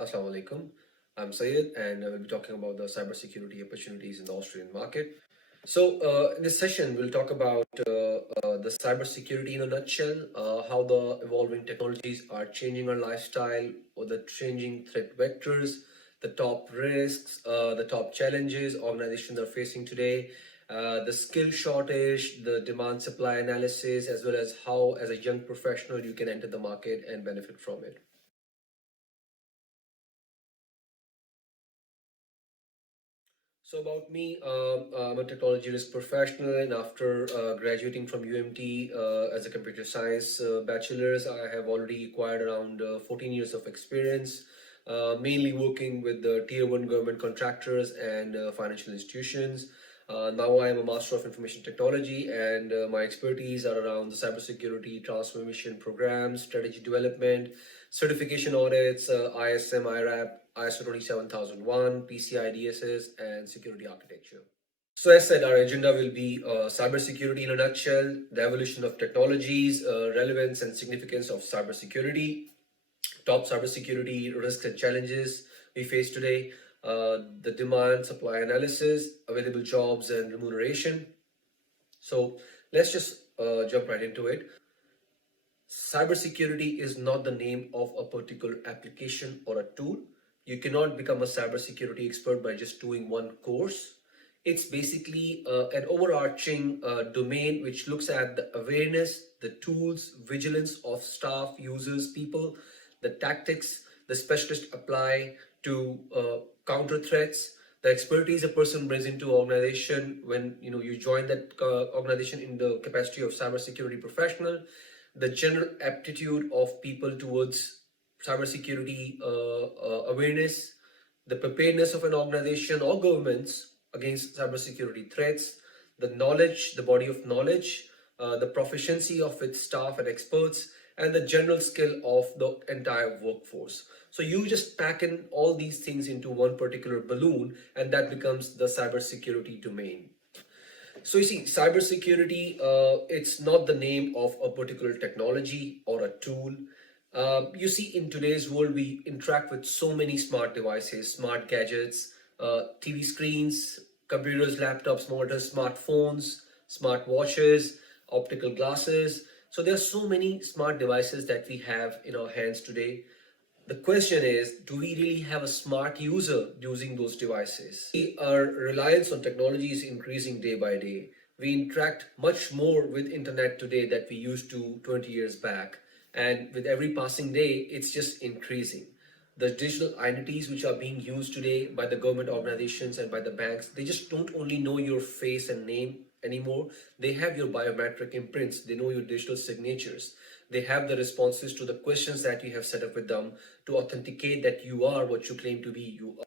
Assalamu alaikum. I'm Syed, and I will be talking about the cybersecurity opportunities in the Australian market. In this session, we'll talk about the cybersecurity in a nutshell, how the evolving technologies are changing our lifestyle, or the changing threat vectors, the top risks, the top challenges organizations are facing today, the skill shortage, the demand supply analysis, as well as how, as a young professional, you can enter the market and benefit from it. So about me, I'm a technology risk professional, and after graduating from UMT as a computer science bachelor's, I have already acquired around 14 years of experience, mainly working with the tier one government contractors and financial institutions. Now I am a Master of Information Technology, and my expertise are around the cybersecurity transformation programs, strategy development, certification audits, ISM, IRAP, ISO 27001, PCI DSS, and security architecture. So, as said, our agenda will be cybersecurity in a nutshell, the evolution of technologies, relevance and significance of cybersecurity, top cybersecurity risks and challenges we face today, the demand supply analysis, available jobs and remuneration. So, let's just jump right into it. Cybersecurity is not the name of a particular application or a tool. You cannot become a cybersecurity expert by just doing one course. It's basically an overarching domain which looks at the awareness, the tools, vigilance of staff, users, people, the tactics the specialist apply to counter threats, the expertise a person brings into organization when you join that organization in the capacity of cybersecurity professional, the general aptitude of people towards cybersecurity awareness, the preparedness of an organization or governments against cybersecurity threats, the knowledge, the body of knowledge, the proficiency of its staff and experts, and the general skill of the entire workforce. So you just pack in all these things into one particular balloon, and that becomes the cybersecurity domain. So you see, cybersecurity, it's not the name of a particular technology or a tool. You see, in today's world, we interact with so many smart devices, smart gadgets, TV screens, computers, laptops, monitors, smartphones, smart watches, optical glasses. So there are so many smart devices that we have in our hands today. The question is, do we really have a smart user using those devices? Our reliance on technology is increasing day by day. We interact much more with internet today that we used to 20 years back. And with every passing day, it's just increasing. The digital identities which are being used today by the government organizations and by the banks, they just don't only know your face and name anymore. They have your biometric imprints. They know your digital signatures. They have the responses to the questions that you have set up with them to authenticate that you are what you claim to be. You are.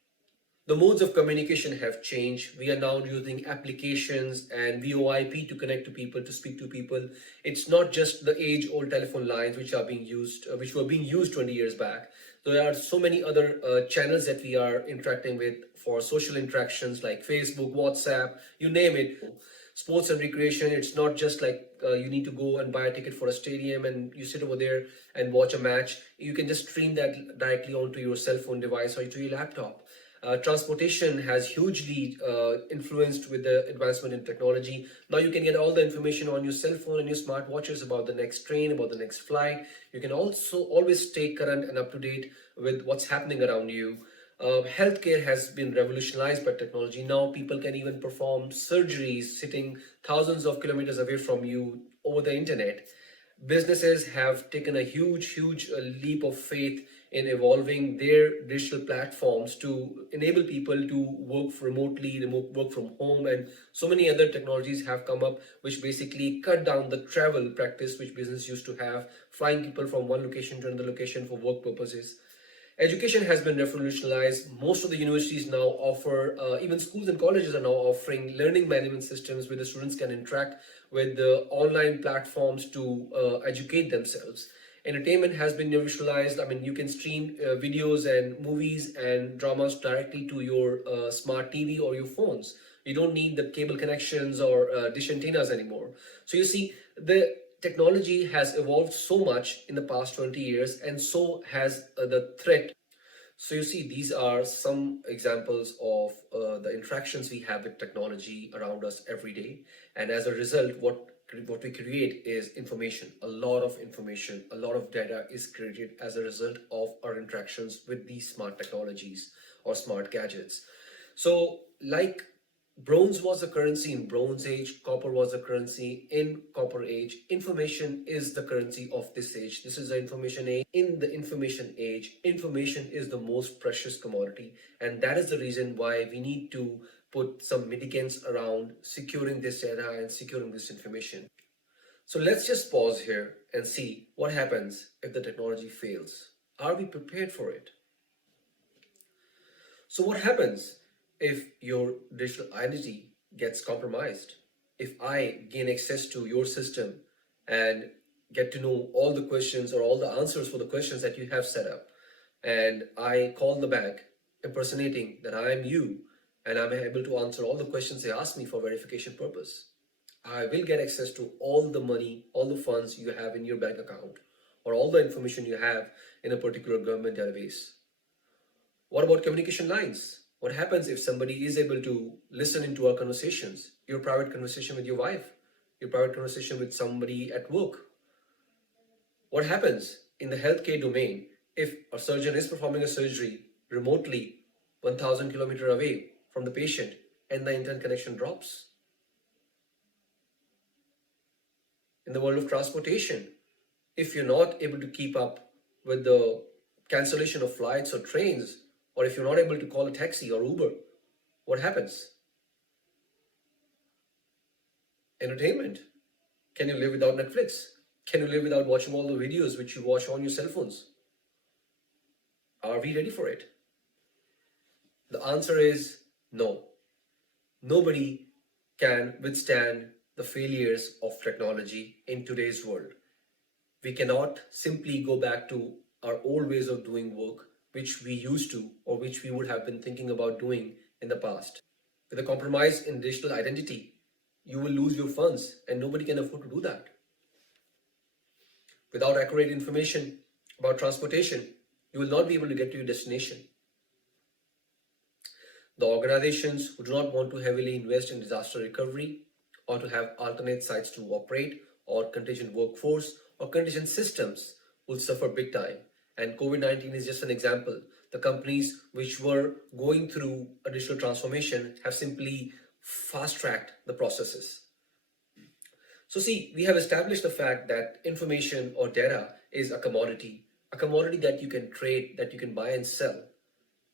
The modes of communication have changed. We are now using applications and VoIP to connect to people, to speak to people. It's not just the age-old telephone lines which are being used, which were being used 20 years back. There are so many other channels that we are interacting with for social interactions like Facebook, WhatsApp, you name it. Sports and recreation, it's not just like you need to go and buy a ticket for a stadium and you sit over there and watch a match. You can just stream that directly onto your cell phone device or to your laptop. Transportation has hugely influenced with the advancement in technology. Now you can get all the information on your cell phone and your smart watches about the next train, about the next flight. You can also always stay current and up to date with what's happening around you. Healthcare has been revolutionized by technology. Now people can even perform surgeries sitting thousands of kilometers away from you over the internet. Businesses have taken a huge leap of faith in evolving their digital platforms to enable people to work remotely, remote work from home, and so many other technologies have come up which basically cut down the travel practice which business used to have, flying people from one location to another location for work purposes. Education has been revolutionized. Most of the universities now offer, even schools and colleges are now offering learning management systems where the students can interact with the online platforms to educate themselves. Entertainment has been revolutionized. I mean, you can stream videos and movies and dramas directly to your smart TV or your phones. You don't need the cable connections or dish antennas anymore. So you see, the technology has evolved so much in the past 20 years, and so has the threat. So you see, these are some examples of the interactions we have with technology around us every day. And as a result, what we create is information, a lot of information, a lot of data is created as a result of our interactions with these smart technologies or smart gadgets. So, like bronze was the currency in Bronze Age, copper was the currency in Copper Age. Information is the currency of this age. This is the information age. In the information age, information is the most precious commodity, and that is the reason why we need to put some mitigants around securing this data and securing this information. So let's just pause here and see what happens if the technology fails. Are we prepared for it? So, what happens if your digital identity gets compromised? If I gain access to your system and get to know all the questions or all the answers for the questions that you have set up, and I call the bank impersonating that I am you and I'm able to answer all the questions they ask me for verification purpose, I will get access to all the money, all the funds you have in your bank account, or all the information you have in a particular government database. What about communication lines? What happens if somebody is able to listen into our conversations, your private conversation with your wife, your private conversation with somebody at work? What happens in the healthcare domain if a surgeon is performing a surgery remotely 1000 kilometers away from the patient and the internet connection drops? In the world of transportation, if you're not able to keep up with the cancellation of flights or trains, or if you're not able to call a taxi or Uber, what happens? Entertainment. Can you live without Netflix? Can you live without watching all the videos which you watch on your cell phones? Are we ready for it? The answer is no. Nobody can withstand the failures of technology in today's world. We cannot simply go back to our old ways of doing work, which we used to or which we would have been thinking about doing in the past. With a compromise in digital identity, you will lose your funds and nobody can afford to do that. Without accurate information about transportation, you will not be able to get to your destination. The organizations who do not want to heavily invest in disaster recovery or to have alternate sites to operate or contingent workforce or contingent systems will suffer big time. And COVID-19 is just an example. The companies which were going through a digital transformation have simply fast-tracked the processes. So see, we have established the fact that information or data is a commodity that you can trade, that you can buy and sell.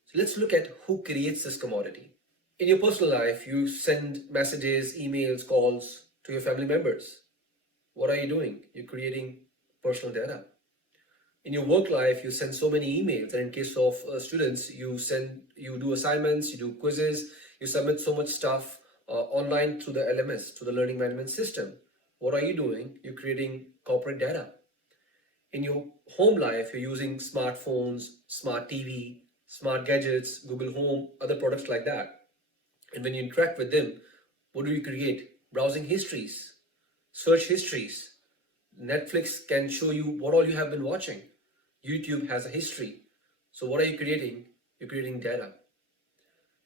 So let's look at who creates this commodity. In your personal life, you send messages, emails, calls to your family members. What are you doing? You're creating personal data. In your work life, you send so many emails, and in case of students, you do assignments, you do quizzes, you submit so much stuff online through the LMS, through the learning management system. What are you doing? You're creating corporate data. In your home life, you're using smartphones, smart TV, smart gadgets, Google Home, other products like that. And when you interact with them, what do you create? Browsing histories, search histories. Netflix can show you what all you have been watching. YouTube has a history. So what are you creating? You're creating data.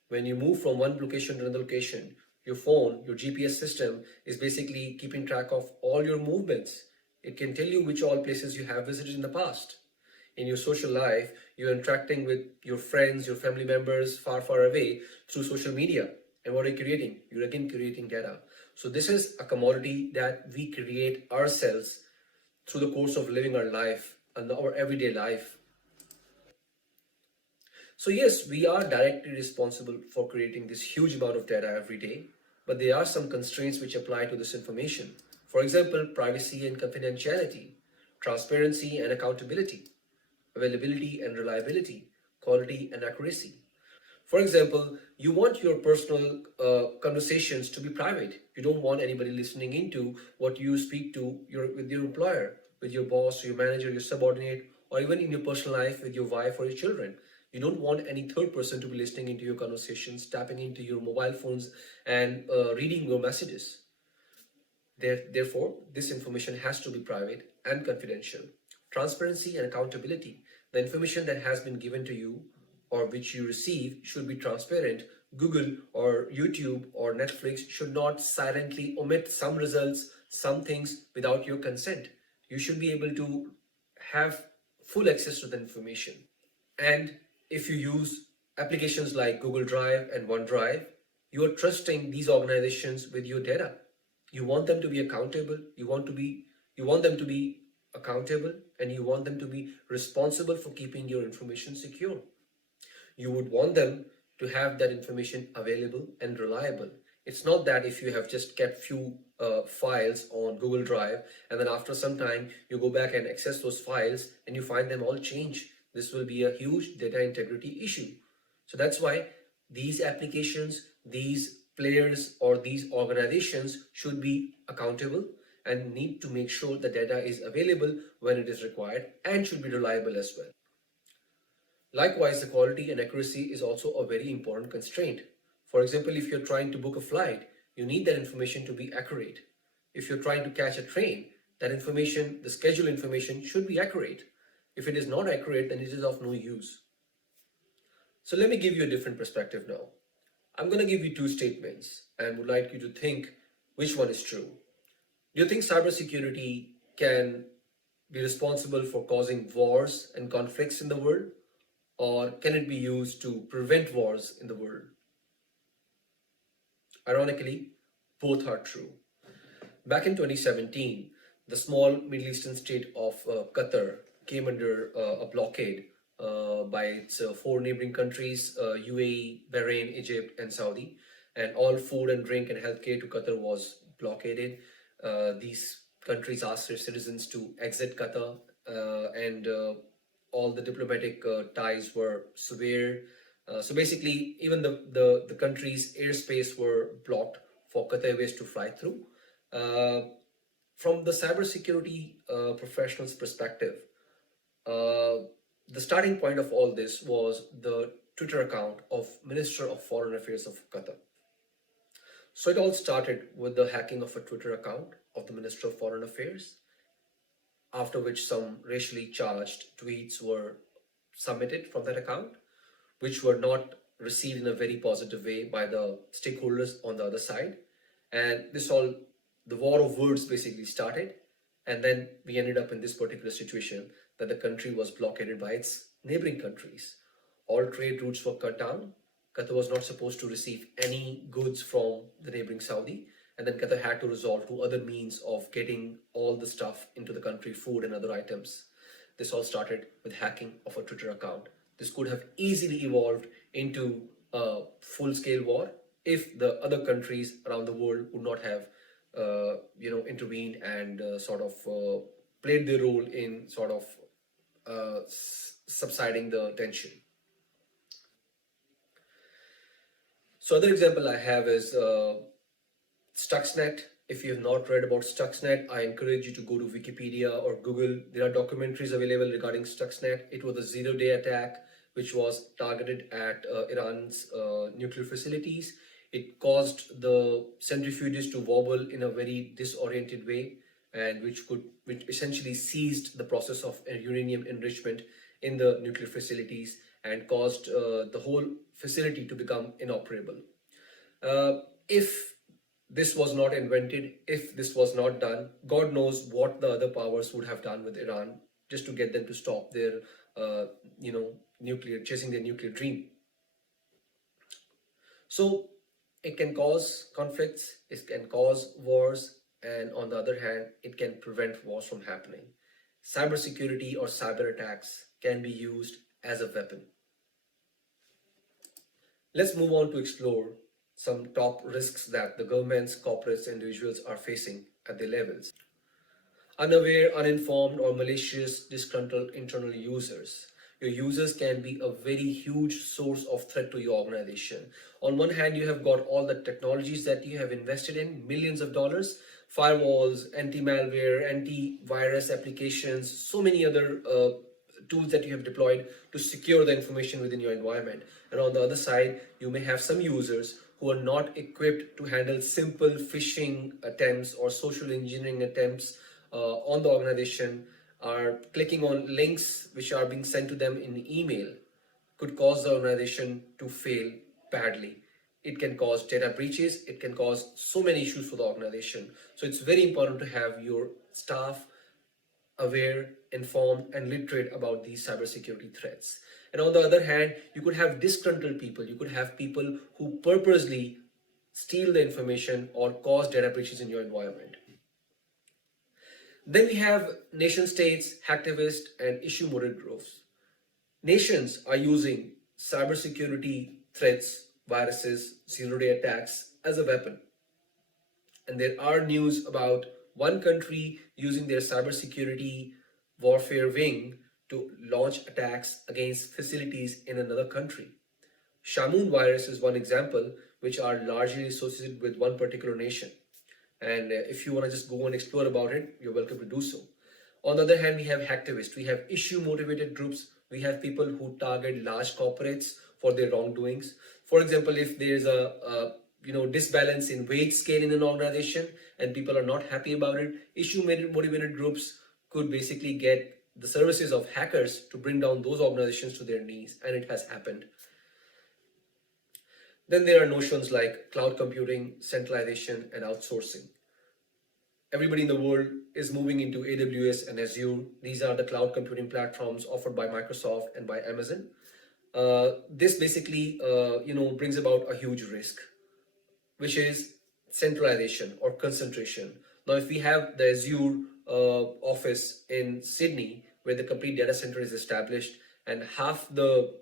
When you move from one location to another location, your phone, your GPS system is basically keeping track of all your movements. It can tell you which all places you have visited in the past. In your social life, you're interacting with your friends, your family members far, far away through social media. And what are you creating? You're again creating data. So this is a commodity that we create ourselves through the course of living our life and our everyday life. So yes, we are directly responsible for creating this huge amount of data every day, but there are some constraints which apply to this information. For example, privacy and confidentiality, transparency and accountability, availability and reliability, quality and accuracy. For example, you want your personal conversations to be private. You don't want anybody listening into what you speak to with your employer, with your boss, your manager, your subordinate, or even in your personal life with your wife or your children. You don't want any third person to be listening into your conversations, tapping into your mobile phones, and reading your messages. Therefore, this information has to be private and confidential. Transparency and accountability. The information that has been given to you, or which you receive should be transparent. Google or YouTube or Netflix should not silently omit some results, some things without your consent. You should be able to have full access to the information. And if you use applications like Google Drive and OneDrive, you are trusting these organizations with your data. You want them to be accountable. You want them to be accountable, and you want them to be responsible for keeping your information secure. You would want them to have that information available and reliable. It's not that if you have just kept few files on Google Drive and then after some time you go back and access those files and you find them all changed. This will be a huge data integrity issue. So that's why these applications, these players or these organizations should be accountable and need to make sure the data is available when it is required and should be reliable as well. Likewise, the quality and accuracy is also a very important constraint. For example, if you're trying to book a flight, you need that information to be accurate. If you're trying to catch a train, that information, the schedule information, should be accurate. If it is not accurate, then it is of no use. So let me give you a different perspective now. I'm going to give you two statements and would like you to think which one is true. Do you think cybersecurity can be responsible for causing wars and conflicts in the world? Or can it be used to prevent wars in the world? Ironically, both are true. Back in 2017, the small Middle Eastern state of Qatar came under a blockade by its four neighboring countries, UAE, Bahrain, Egypt, and Saudi. And all food and drink and healthcare to Qatar was blockaded. These countries asked their citizens to exit Qatar, and all the diplomatic ties were severed. So basically, even the country's airspace were blocked for Qatar Airways to fly through. From the cybersecurity professional's perspective, the starting point of all this was the Twitter account of Minister of Foreign Affairs of Qatar. So it all started with the hacking of a Twitter account of the Minister of Foreign Affairs, after which some racially charged tweets were submitted from that account, which were not received in a very positive way by the stakeholders on the other side. And the war of words basically started. And then we ended up in this particular situation that the country was blockaded by its neighboring countries. All trade routes were cut down. Qatar was not supposed to receive any goods from the neighboring Saudi. And then Qatar had to resort to other means of getting all the stuff into the country, food and other items. This all started with hacking of a Twitter account. This could have easily evolved into a full-scale war if the other countries around the world would not have, intervened and played their role in subsiding the tension. So other example I have is Stuxnet. If you have not read about Stuxnet, I encourage you to go to Wikipedia or Google. There are documentaries available regarding Stuxnet. It was a zero-day attack which was targeted at Iran's nuclear facilities. It caused the centrifuges to wobble in a very disoriented way, and which essentially seized the process of uranium enrichment in the nuclear facilities and caused the whole facility to become inoperable. If this was not invented, if this was not done, God knows what the other powers would have done with Iran just to get them to stop their, chasing their nuclear dream. So it can cause conflicts, it can cause wars, and on the other hand, it can prevent wars from happening. Cybersecurity or cyber attacks can be used as a weapon. Let's move on to explore some top risks that the governments, corporates, and individuals are facing at their levels. Unaware, uninformed, or malicious, disgruntled internal users. Your users can be a very huge source of threat to your organization. On one hand, you have got all the technologies that you have invested in, millions of dollars, firewalls, anti-malware, anti-virus applications, so many other tools that you have deployed to secure the information within your environment. And on the other side, you may have some users who are not equipped to handle simple phishing attempts or social engineering attempts on the organization, are clicking on links which are being sent to them in email, could cause the organization to fail badly. It can cause data breaches, it can cause so many issues for the organization. So it's very important to have your staff aware, informed, and literate about these cybersecurity threats. And on the other hand, you could have disgruntled people. You could have people who purposely steal the information or cause data breaches in your environment. Then we have nation states, hacktivists, and issue motive groups. Nations are using cybersecurity threats, viruses, zero-day attacks as a weapon. And there are news about one country using their cybersecurity warfare wing to launch attacks against facilities in another country. Shamoon virus is one example, which are largely associated with one particular nation. And if you want to just go and explore about it, you're welcome to do so. On the other hand, we have hacktivists, we have issue motivated groups, we have people who target large corporates for their wrongdoings. For example, if there's a disbalance in wage scale in an organization and people are not happy about it, issue motivated groups could basically get the services of hackers to bring down those organizations to their knees, and it has happened. Then there are notions like cloud computing, centralization, and outsourcing. Everybody in the world is moving into AWS and Azure. These are the cloud computing platforms offered by Microsoft and by Amazon. This basically, brings about a huge risk, which is centralization or concentration. Now, if we have the Azure office in Sydney, where the complete data center is established, and half the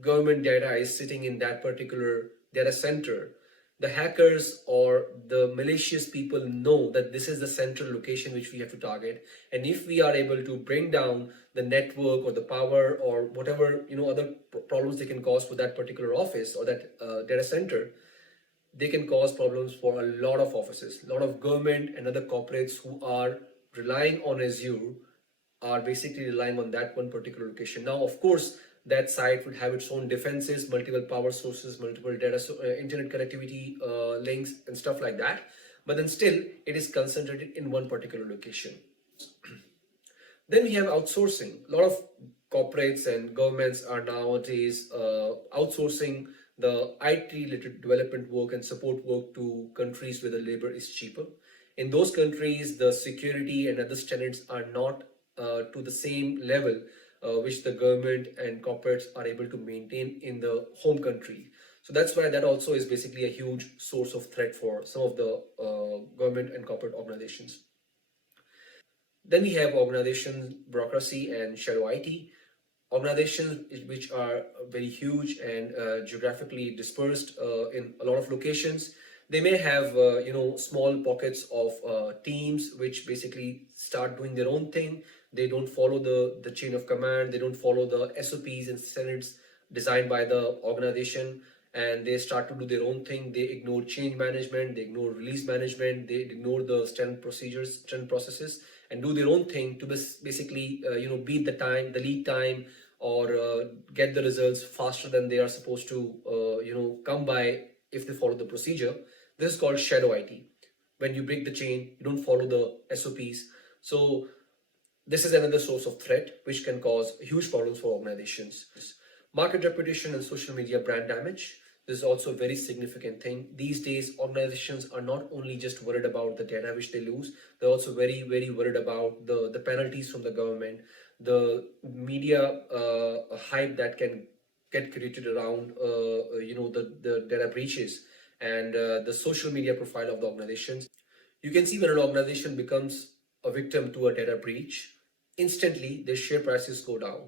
government data is sitting in that particular data center, the hackers or the malicious people know that this is the central location which we have to target. And if we are able to bring down the network or the power or whatever other problems they can cause for that particular office or that data center, they can cause problems for a lot of offices. A lot of government and other corporates who are relying on Azure are basically relying on that one particular location. Now, of course, that site would have its own defenses, multiple power sources, multiple internet connectivity links and stuff like that. But then still, it is concentrated in one particular location. Then we have outsourcing. A lot of corporates and governments are nowadays outsourcing the IT related development work and support work to countries where the labor is cheaper. In those countries, the security and other standards are not to the same level which the government and corporates are able to maintain in the home country. So that's why that also is basically a huge source of threat for some of the government and corporate organizations. Then we have organization bureaucracy and shadow IT. Organizations which are very huge and geographically dispersed in a lot of locations. They may have small pockets of teams which basically start doing their own thing. They don't follow the chain of command. They don't follow the SOPs and standards designed by the organization, and they start to do their own thing. They ignore change management. They ignore release management. They ignore the standard procedures, standard processes, and do their own thing to basically beat the time, the lead time, or get the results faster than they are supposed to come by if they follow the procedure. This is called shadow IT. When you break the chain, you don't follow the SOPs. So this is another source of threat which can cause huge problems for organizations. Market reputation and social media brand damage. This is also a very significant thing. These days, organizations are not only just worried about the data which they lose, they're also very, very worried about the penalties from the government, the media hype that can get created around the data breaches, and the social media profile of the organizations. You can see when an organization becomes a victim to a data breach, instantly their share prices go down.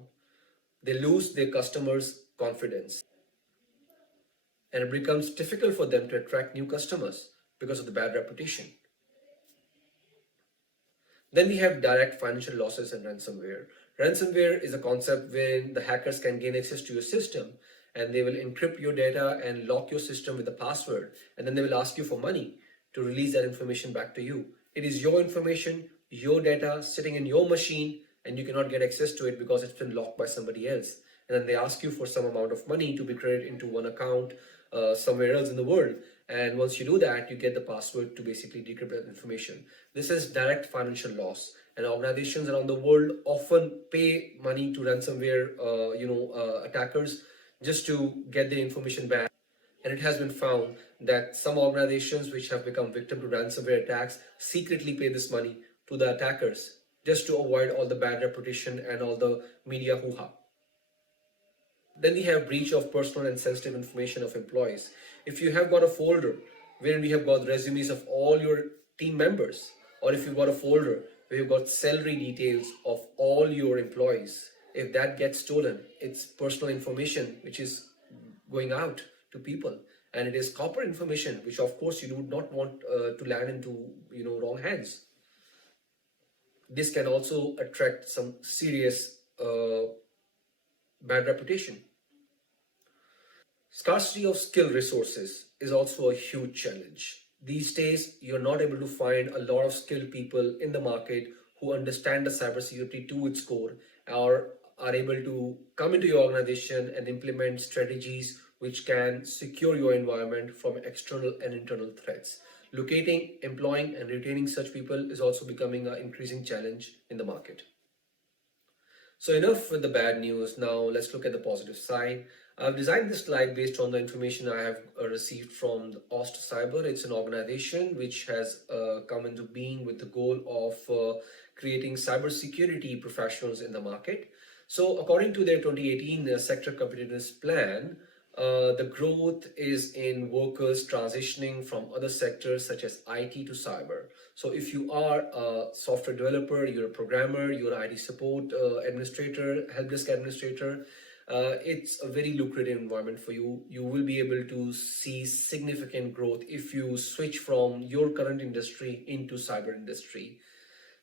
They lose their customers' confidence, and it becomes difficult for them to attract new customers because of the bad reputation. Then we have direct financial losses and ransomware. Ransomware is a concept wherein the hackers can gain access to your system, and they will encrypt your data and lock your system with a password, and then they will ask you for money to release that information back to you. It is your information, your data sitting in your machine, and you cannot get access to it because it's been locked by somebody else. And then they ask you for some amount of money to be credited into one account somewhere else in the world. And once you do that, you get the password to basically decrypt that information. This is direct financial loss. And organizations around the world often pay money to ransomware attackers just to get the information back. And it has been found that some organizations which have become victim to ransomware attacks secretly pay this money to the attackers just to avoid all the bad reputation and all the media hoo-ha. Then we have breach of personal and sensitive information of employees. If you have got a folder where we have got resumes of all your team members, or if you've got a folder where you've got salary details of all your employees, if that gets stolen, it's personal information which is going out to people, and it is corporate information which of course you do not want to land into wrong hands. This can also attract some serious bad reputation. Scarcity of skill resources is also a huge challenge. These days, you're not able to find a lot of skilled people in the market who understand the cybersecurity to its core or are able to come into your organization and implement strategies which can secure your environment from external and internal threats. Locating, employing, and retaining such people is also becoming an increasing challenge in the market. So enough with the bad news. Now let's look at the positive side. I've designed this slide based on the information I have received from the Ost Cyber. It's an organization which has come into being with the goal of creating cybersecurity professionals in the market. So according to their 2018 sector competitiveness plan, the growth is in workers transitioning from other sectors such as IT to cyber. So if you are a software developer, you're a programmer, you're an IT support administrator, help desk administrator, it's a very lucrative environment for you. You will be able to see significant growth if you switch from your current industry into cyber industry.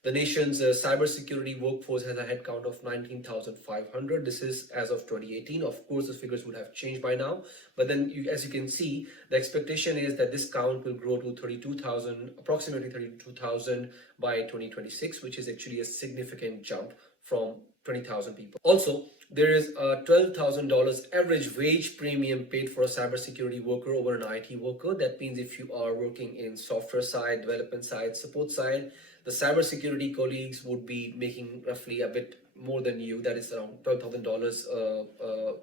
The nation's cybersecurity workforce has a headcount of 19,500. This is as of 2018. Of course, the figures would have changed by now. But then, as you can see, the expectation is that this count will grow to 32,000, approximately 32,000 by 2026, which is actually a significant jump from 20,000 people. Also, there is a $12,000 average wage premium paid for a cybersecurity worker over an IT worker. That means if you are working in software side, development side, support side, the cybersecurity colleagues would be making roughly a bit more than you. That is around $12,000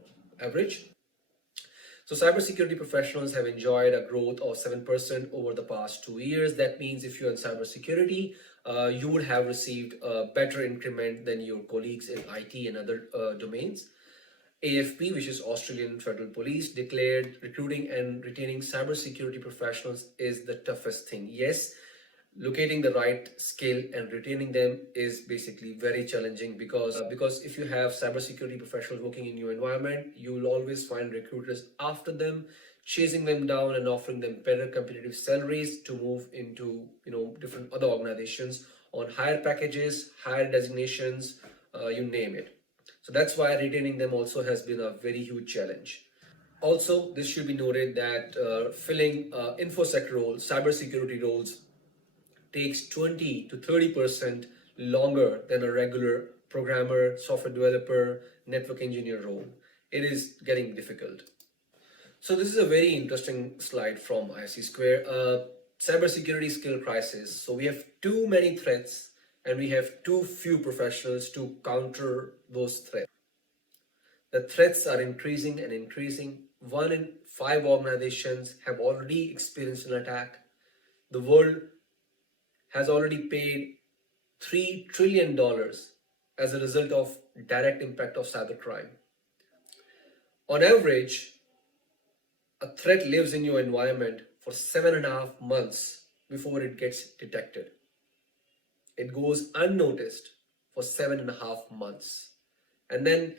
average. So cybersecurity professionals have enjoyed a growth of 7% over the past 2 years. That means if you're in cybersecurity, you would have received a better increment than your colleagues in IT and other domains. AFP, which is Australian Federal Police, declared recruiting and retaining cybersecurity professionals is the toughest thing. Yes, locating the right skill and retaining them is basically very challenging because if you have cybersecurity professionals working in your environment, you will always find recruiters after them, chasing them down and offering them better competitive salaries to move into different other organizations on higher packages, higher designations, you name it. So that's why retaining them also has been a very huge challenge. Also, this should be noted that filling infosec roles, cybersecurity roles, takes 20 to 30% longer than a regular programmer, software developer, network engineer role. It is getting difficult. So this is a very interesting slide from IC Square. Cybersecurity skill crisis. So we have too many threats and we have too few professionals to counter those threats. The threats are increasing and increasing. 1 in 5 organizations have already experienced an attack. The world has already paid $3 trillion as a result of direct impact of cybercrime. On average, a threat lives in your environment for 7.5 months before it gets detected. It goes unnoticed for 7.5 months. And then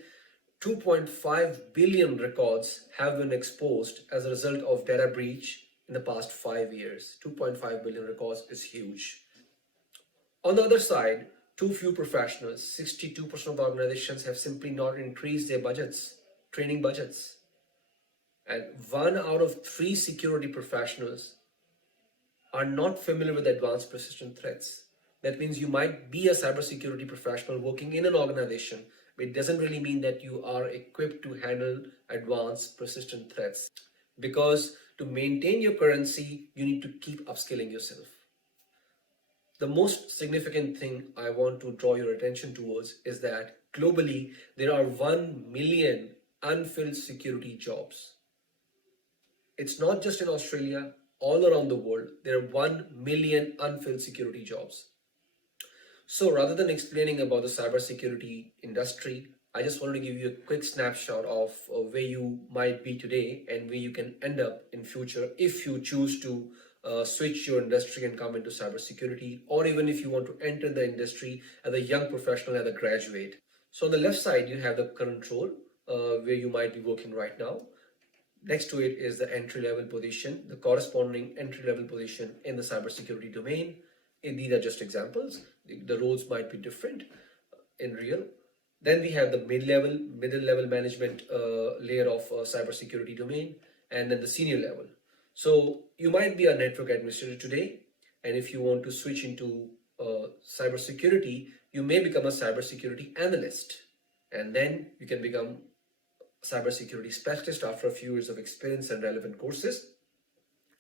2.5 billion records have been exposed as a result of data breach in the past 5 years. 2.5 billion records is huge. On the other side, too few professionals. 62% of the organizations have simply not increased their budgets, training budgets. And 1 out of 3 security professionals are not familiar with advanced persistent threats. That means you might be a cybersecurity professional working in an organization, but it doesn't really mean that you are equipped to handle advanced persistent threats. Because to maintain your currency, you need to keep upskilling yourself. The most significant thing I want to draw your attention towards is that globally there are 1 million unfilled security jobs. It's not just in Australia, all around the world, there are 1 million unfilled security jobs. So rather than explaining about the cybersecurity industry, I just wanted to give you a quick snapshot of where you might be today and where you can end up in future if you choose to switch your industry and come into cybersecurity, or even if you want to enter the industry as a young professional, as a graduate. So on the left side, you have the current role where you might be working right now. Next to it is the entry level position, the corresponding entry level position in the cybersecurity domain. These are just examples. The roles might be different in real. Then we have the middle level management layer of cybersecurity domain, and then the senior level. So you might be a network administrator today, and if you want to switch into cybersecurity, you may become a cybersecurity analyst, and then you can become cybersecurity specialist after a few years of experience and relevant courses.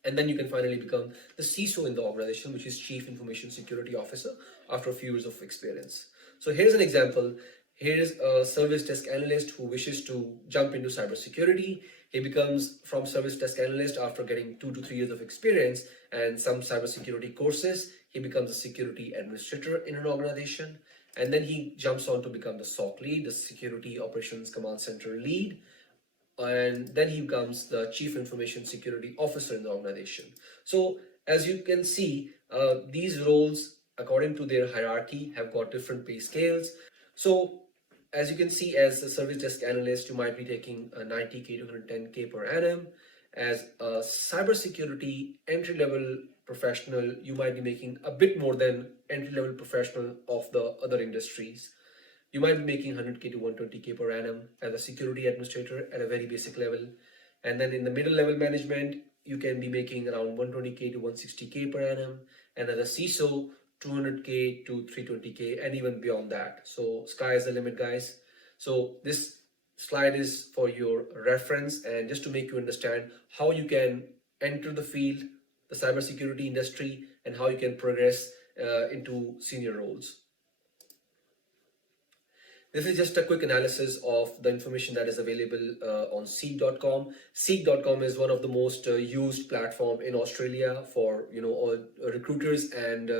And then you can finally become the CISO in the organization, which is Chief Information Security Officer, after a few years of experience. So here's an example. Here's a service desk analyst who wishes to jump into cybersecurity. He becomes from service desk analyst after getting 2 to 3 years of experience and some cybersecurity courses. He becomes a security administrator in an organization. And then he jumps on to become the SOC lead, the Security Operations Command Center lead, and then he becomes the Chief Information Security Officer in the organization. So as you can see, these roles, according to their hierarchy, have got different pay scales. So as you can see, as a service desk analyst, you might be taking a 90K to 110K per annum. As a cybersecurity entry-level professional, you might be making a bit more than entry-level professional of the other industries. You might be making 100K to 120K per annum as a security administrator at a very basic level. And then in the middle level management, you can be making around 120K to 160K per annum. And as a CISO, 200K to 320K and even beyond that. So sky is the limit, guys. So this slide is for your reference and just to make you understand how you can enter the field, the cybersecurity industry, and how you can progress into senior roles. This is just a quick analysis of the information that is available on Seek.com. Seek.com is one of the most used platform in Australia for all recruiters and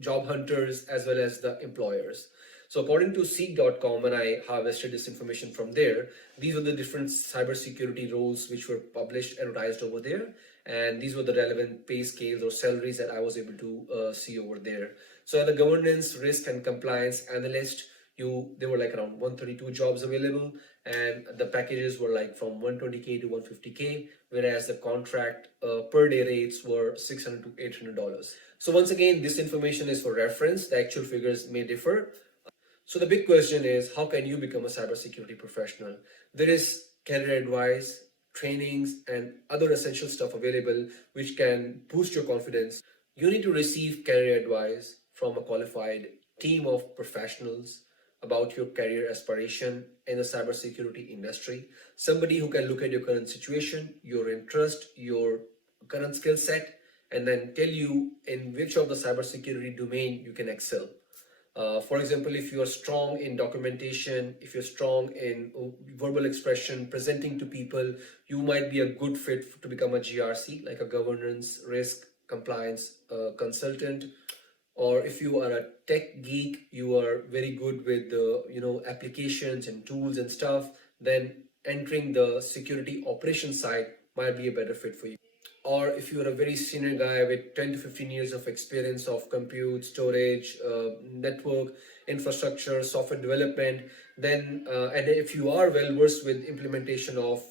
job hunters as well as the employers. So according to Seek.com, when I harvested this information from there, these were the different cybersecurity roles which were published, advertised over there, and these were the relevant pay scales or salaries that I was able to see over there. So as a governance, risk, and compliance analyst, there were like around 132 jobs available, and the packages were like from 120K to 150K, whereas the contract per day rates were $600 to $800. So once again, this information is for reference. The actual figures may differ. So the big question is, how can you become a cybersecurity professional? There is career advice, trainings, and other essential stuff available which can boost your confidence. You need to receive career advice from a qualified team of professionals about your career aspiration in the cybersecurity industry. Somebody who can look at your current situation, your interest, your current skill set, and then tell you in which of the cybersecurity domain you can excel. For example, if you're strong in documentation, if you're strong in verbal expression, presenting to people, you might be a good fit to become a GRC, like a governance, risk, compliance consultant. Or if you are a tech geek, you are very good with the applications and tools and stuff, then entering the security operations side might be a better fit for you. Or if you're a very senior guy with 10 to 15 years of experience of compute, storage, network, infrastructure, software development, then and if you are well versed with implementation of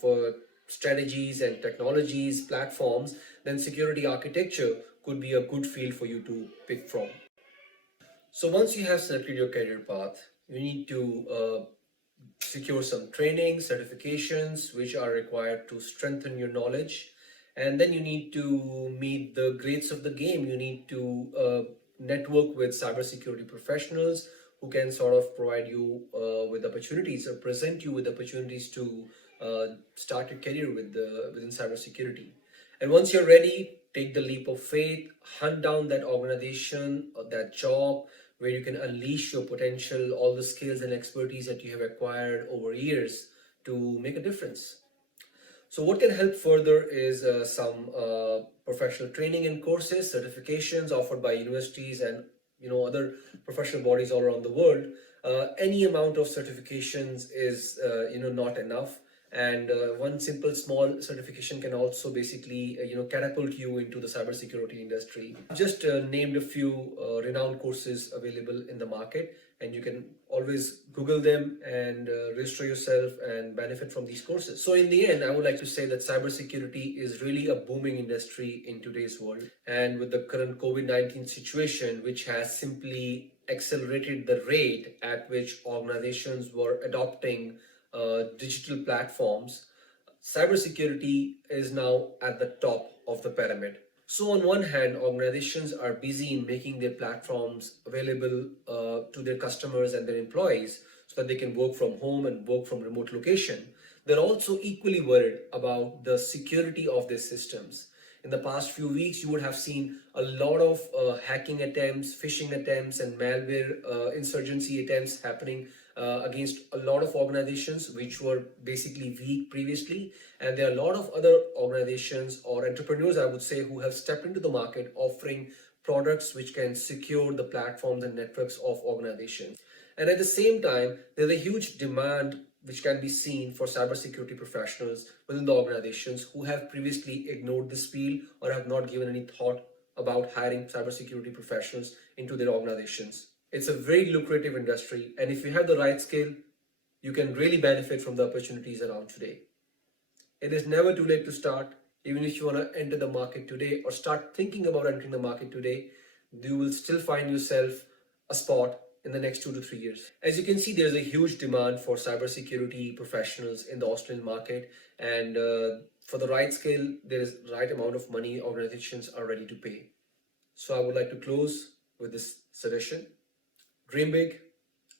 strategies and technologies, platforms, then security architecture could be a good field for you to pick from. So once you have selected your career path, you need to secure some training, certifications, which are required to strengthen your knowledge. And then you need to meet the grades of the game. You need to network with cybersecurity professionals who can sort of provide you with opportunities or present you with opportunities to start your career within cybersecurity. And once you're ready, take the leap of faith, hunt down that organization or that job where you can unleash your potential, all the skills and expertise that you have acquired over years to make a difference. So what can help further is some professional training and courses, certifications offered by universities and other professional bodies all around the world. Any amount of certifications is not enough, and one simple small certification can also basically catapult you into the cybersecurity industry. Just named a few renowned courses available in the market, and you can always Google them and register yourself and benefit from these courses. So in the end, I would like to say that cybersecurity is really a booming industry in today's world. And with the current COVID-19 situation, which has simply accelerated the rate at which organizations were adopting digital platforms, cybersecurity is now at the top of the pyramid. So, on one hand, organizations are busy in making their platforms available to their customers and their employees so that they can work from home and work from remote location. They're also equally worried about the security of their systems. In the past few weeks, you would have seen a lot of hacking attempts, phishing attempts, and malware insurgency attempts happening against a lot of organizations which were basically weak previously. And there are a lot of other organizations or entrepreneurs, I would say, who have stepped into the market offering products which can secure the platforms and networks of organizations. And at the same time, there's a huge demand which can be seen for cybersecurity professionals within the organizations who have previously ignored this field or have not given any thought about hiring cybersecurity professionals into their organizations. It's a very lucrative industry, and if you have the right skill, you can really benefit from the opportunities around today. It is never too late to start. Even if you want to enter the market today or start thinking about entering the market today, you will still find yourself a spot in the next 2 to 3 years. As you can see, there's a huge demand for cybersecurity professionals in the Australian market, and for the right skill, there is the right amount of money organizations are ready to pay. So I would like to close with this suggestion: dream big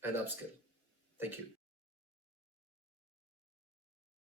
and upskill. Thank you.